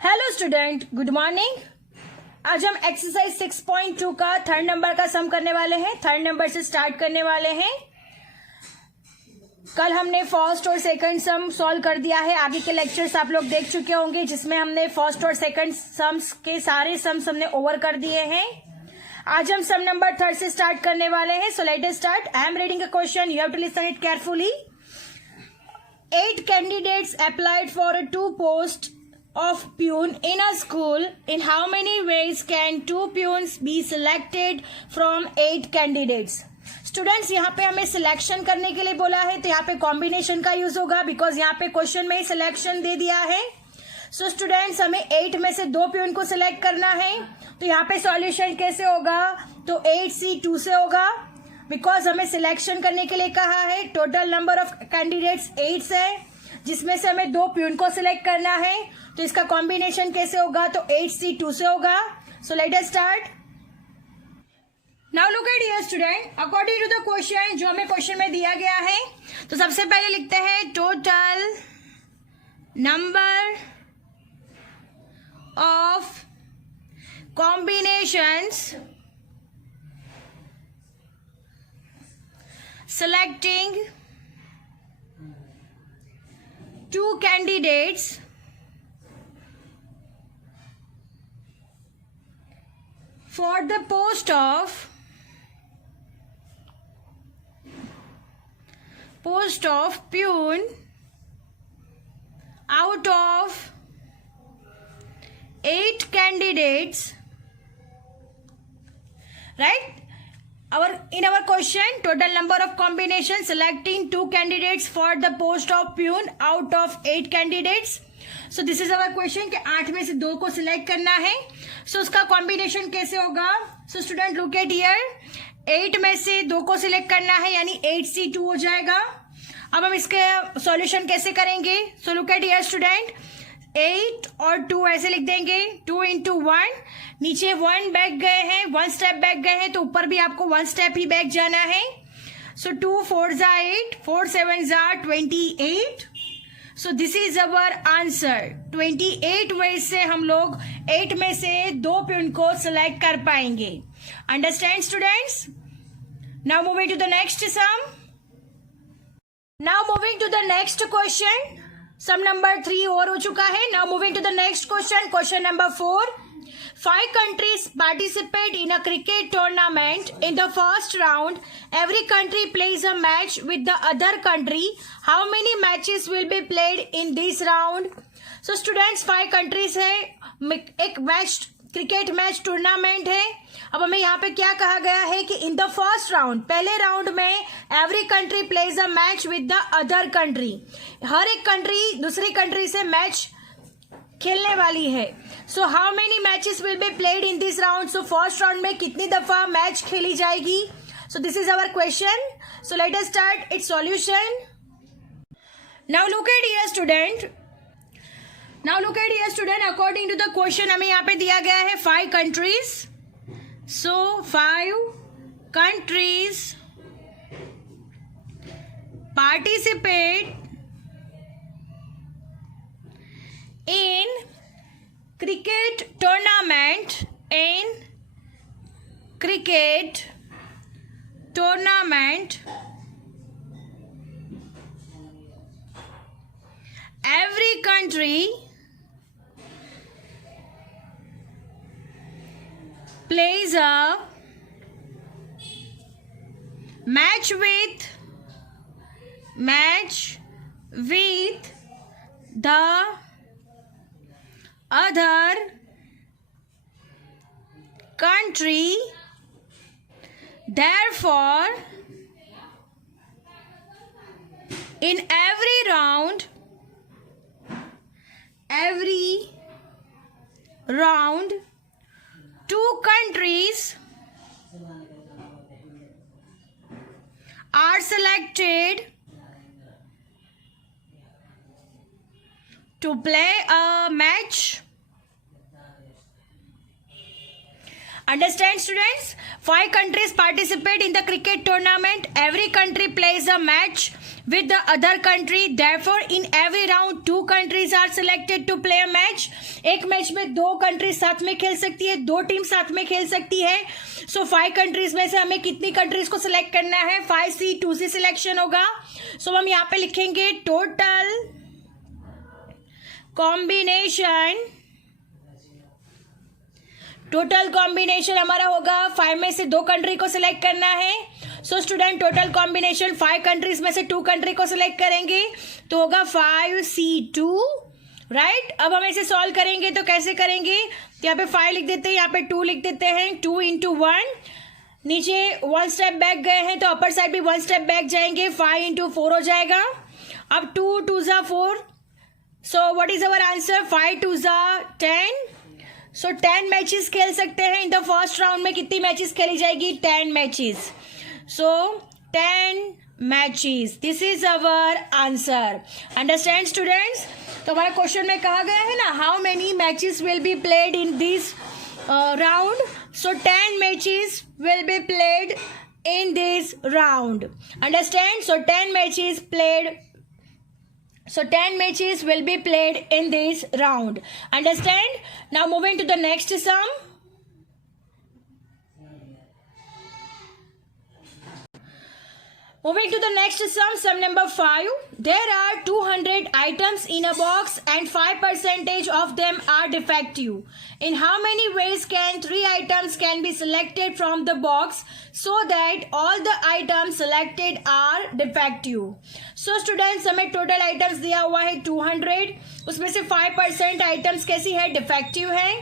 Hello student, good morning. आज हम exercise 6.2 का थर्ड नंबर का सम करने वाले हैं। थर्ड नंबर से स्टार्ट करने वाले हैं। कल हमने फर्स्ट और सेकंड सम सॉल्व कर दिया है। आगे के लेक्चर्स आप लोग देख चुके होंगे जिसमें हमने फर्स्ट और सेकंड सम्स के सारे सम्स हमने ओवर कर दिए हैं। आज हम सम नंबर थर्ड से स्टार्ट करने वाले हैं। So let us start. I am reading a question, you have to listen it carefully. 8 candidates applied for a 2 post of peon in a school. In how many ways can 2 peons be selected from 8 candidates? Students, यहाँ पे हमें selection करने के लिए बोला है तो यहाँ पे कॉम्बिनेशन का यूज होगा बिकॉज यहाँ पे क्वेश्चन में ही सिलेक्शन दे दिया है। सो स्टूडेंट्स, हमें 8 में से 2 प्यून को सिलेक्ट करना है। तो यहाँ पे सॉल्यूशन कैसे होगा? तो 8C2 से होगा बिकॉज हमें सिलेक्शन करने के लिए कहा है। टोटल नंबर ऑफ कैंडिडेट्स 8 है जिसमें से हमें 2 प्यून को सिलेक्ट करना है। तो इसका कॉम्बिनेशन कैसे होगा? तो 8C2 से होगा। So let us start. Now look at here student, according to the question जो हमें क्वेश्चन में दिया गया है, तो सबसे पहले लिखते हैं total number of combinations selecting 2 candidates for the post of peon out of 8 candidates, right? In our question, total number of combinations selecting 2 candidates for the post of peon out of 8 candidates. So this is our question कि 8 में से 2 को select करना है। So उसका combination कैसे होगा? So student look at here, 8 में से 2 को सिलेक्ट करना है यानी 8C2 हो जाएगा। अब हम इसके सॉल्यूशन कैसे करेंगे? So look at here student, 8 और 2 ऐसे लिख देंगे, 2 into 1, नीचे 1 बैक गए हैं, 1 स्टेप बैक गए हैं तो ऊपर भी आपको 1 स्टेप ही बैक जाना है। सो 2 4 जा 8, 4 7 जा 28। सो दिस इज अवर आंसर। 28 वे से हम लोग 8 में से 2 प्यून को सिलेक्ट कर पाएंगे। Understand students? Now moving to the next sum. Now moving to the next question. Sum number 3 और हो चुका है। Now moving to the next question, question number 4। 5 countries participate in a cricket tournament. In the first round, every country plays a match with the other country. How many matches will be played in this round? So students, 5 countries है, एक match cricket match tournament है। अब हमें यहाँ पे क्या कहा गया है कि इन द फर्स्ट राउंड, पहले राउंड में every country plays a match with the other country. हर एक कंट्री दूसरी कंट्री से मैच खेलने वाली है। So how many matches will be played in this round? So first round में कितनी दफा मैच खेली जाएगी? So this is our question. So let us start its solution. Now look at here student, according to the question हमें यहाँ पे दिया गया है 5 countries. So 5 countries participate in cricket tournament. Every country plays a match with the other country. Therefore, in every round, 2 countries are selected to play a match Understand, students? 5 countries participate in the cricket tournament. Every country plays a match with the other country. Therefore, in every round, 2 countries are selected to play a match. एक match में 2 countries साथ में खेल सकती है, 2 team साथ में खेल सकती है. सो 5 कंट्रीज में से हमें कितनी कंट्रीज को सिलेक्ट करना है? 5C 2C सिलेक्शन होगा. सो हम यहाँ पे लिखेंगे टोटल कॉम्बिनेशन. टोटल कॉम्बिनेशन हमारा होगा 5 में से 2 कंट्री को सिलेक्ट करना है. So student, total combination 5 countries में से 2 कंट्री को सिलेक्ट करेंगे तो होगा 5C2. राइट. अब हम इसे सॉल्व करेंगे तो कैसे करेंगे? तो यहाँ पे 5 लिख देते हैं, यहाँ पे 2 लिख देते हैं. 2 into 1, नीचे 1 स्टेप बैक गए हैं तो अपर साइड भी 1 स्टेप बैक जाएंगे. 5 into 4 हो जाएगा. अब 2 2s 4. So what is our answer? 5 2s 10. So 10 matches खेल सकते हैं. इन द फर्स्ट राउंड में कितनी मैचेस खेली जाएगी? 10 matches. So 10 matches. This is our answer. Understand students? तो हमारे क्वेश्चन में कहा गया है ना, how many matches will be played in this round. So 10 matches will be played in this round. Understand? So 10 matches played. So 10 matches will be played in this round. Understand? Now moving to the next sum. Moving to the next sum number 5. There are 200 items in a box and 5% of them are defective. In how many ways can 3 items can be selected from the box so that all the items selected are defective? So students, हमें total items दिया हुआ है 200. उसमें से 5% items कैसी है? Defective है.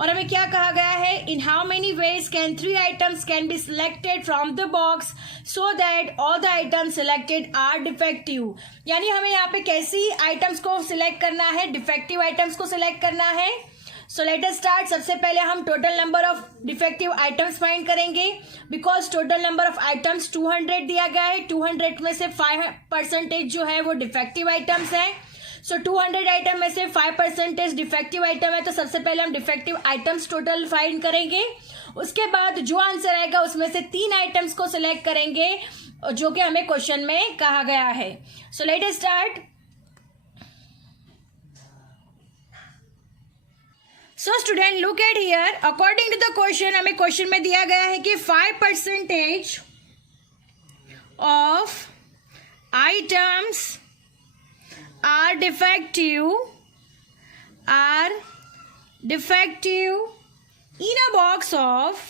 और हमें क्या कहा गया है? In how many ways can 3 items can be selected from the box so that all the items selected are defective? यानी हमें यहाँ पे कैसी items को select करना है? Defective items को select करना है. So let us start. सबसे पहले हम total number of defective items find करेंगे. Because total number of items 200 दिया गया है. 200 में से 5% जो है वो defective items है. सो 200 आइटम में से 5% डिफेक्टिव आइटम है. तो सबसे पहले हम डिफेक्टिव आइटम्स टोटल फाइंड करेंगे. उसके बाद जो आंसर आएगा उसमें से 3 आइटम्स को सिलेक्ट करेंगे जो कि हमें क्वेश्चन में कहा गया है. So let us start. So student, look at here. According to the question, हमें क्वेश्चन में दिया गया है कि 5% of items are defective in a box of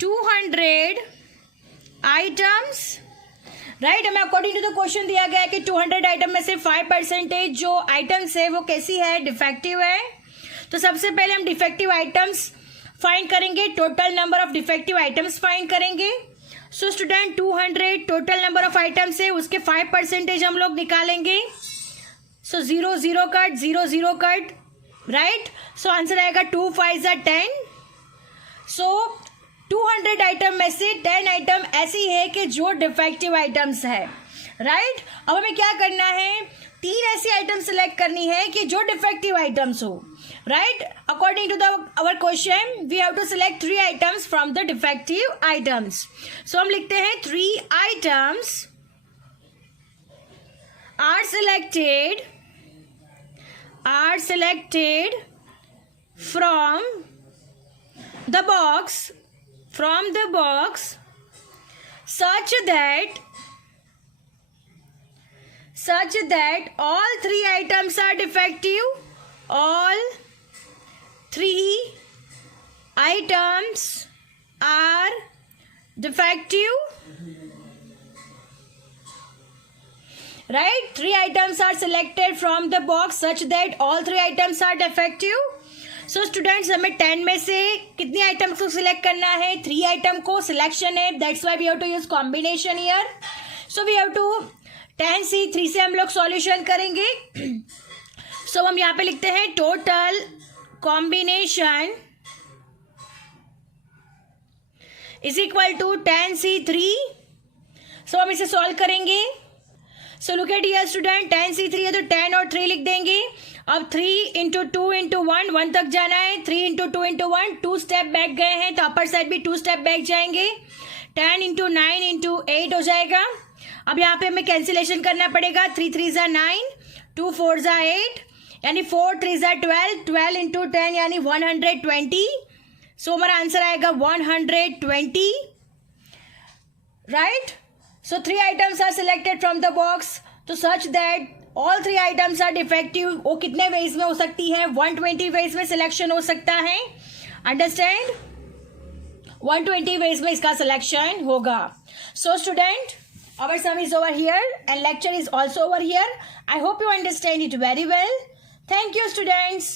200 items. Right. हमें अकॉर्डिंग टू द क्वेश्चन दिया गया है कि 200 आइटम में से 5% जो आइटम्स है वो कैसी है? डिफेक्टिव है. तो सबसे पहले हम डिफेक्टिव आइटम्स फाइंड करेंगे. Total number of defective items find करेंगे. So student, 200 total number of items है, उसके 5% हम लोग निकालेंगे. So 0 0 cut, 0 0 cut. Right. So answer आएगा 2 5 10. सो 200 आइटम में से 10 आइटम ऐसी है कि जो डिफेक्टिव आइटम्स है. राइट. अब हमें क्या करना है? 3 ऐसी आइटम सिलेक्ट करनी है कि जो डिफेक्टिव आइटम्स हो. Right. According to our question we have to select 3 items from the defective items. So हम लिखते हैं 3 items are selected from the box such that all 3 items are defective. All 3 items are defective. Right? 3 items are selected from the box such that all 3 items are defective. So students, हमें 10 में से कितनी items को select करना है? 3 item को selection है. That's why we have to use combination here. So we have to 10C 3 से हम लोग सॉल्यूशन करेंगे. सो हम यहाँ पे लिखते हैं total combination is equal to 10C 3. So हम इसे सॉल्व करेंगे. So look at here student, 10C3 है तो 10 और 3 लिख देंगे. अब 3 इंटू 2 इंटू 1, 1 तक जाना है. 3 इंटू 2 इंटू 1, 2 स्टेप बैक गए हैं तो अपर साइड भी 2 स्टेप बैक जाएंगे. 10 इंटू 9 इंटू 8 हो जाएगा. अब यहाँ पे हमें कैंसिलेशन करना पड़ेगा. 3 3 ज़ा 9, 2 4 ज़ा 8, यानी 4 3 ज़ा 12, 12 इंटू 10 यानी 120. सो हमारा आंसर आएगा 120, right. So 3 items are selected from the box तो such that all 3 items are defective. वो कितने वेज में हो सकती है? 120 वेज में सिलेक्शन हो सकता है. अंडरस्टैंड? 120 वेज में इसका सिलेक्शन होगा. So student, our sum is over here and lecture is also over here. I hope you understand it very well. Thank you students.